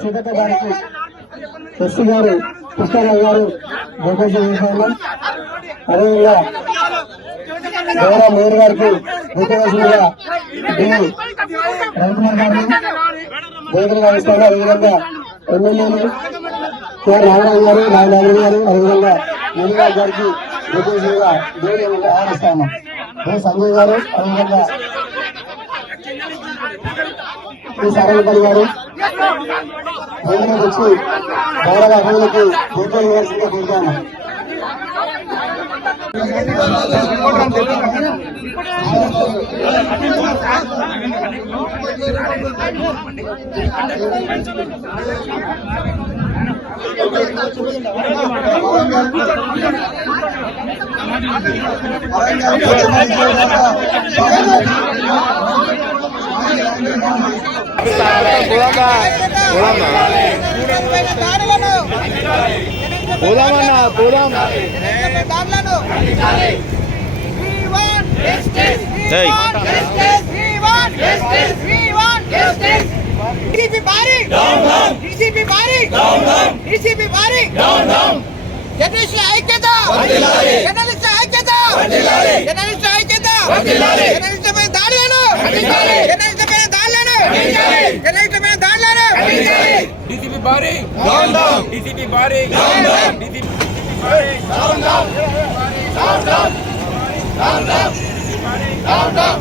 సీతక్క గారికి ఎస్సీ గారు కృష్ణారావు గారు గోపాల్ అదేవిధంగా గౌరవ మేయర్ గారికి ముఖ్యమంత్రిగా రవికుమార్ గారిని వేదికగా ఇస్తారు. అదేవిధంగా ఎమ్మెల్యేలు కేఆర్ రామరాజు గారు నాగరాజు గారు అదేవిధంగా మునిరాజ్ గారికి ముఖ్యమంత్రిగా దేవుడు ఆహ్వానిస్తాము. సంజయ్ గారు అదేవిధంగా సారంగపల్లి గారు భోజనం వచ్చి గౌరవ అభివృద్ధికి భూపాలు ఇవ్వాల్సిందిగా కోరుతాను. DCP Bari, down down. DCP Bari, down down. DCP Bari, down down. Down down. Down down. Down down.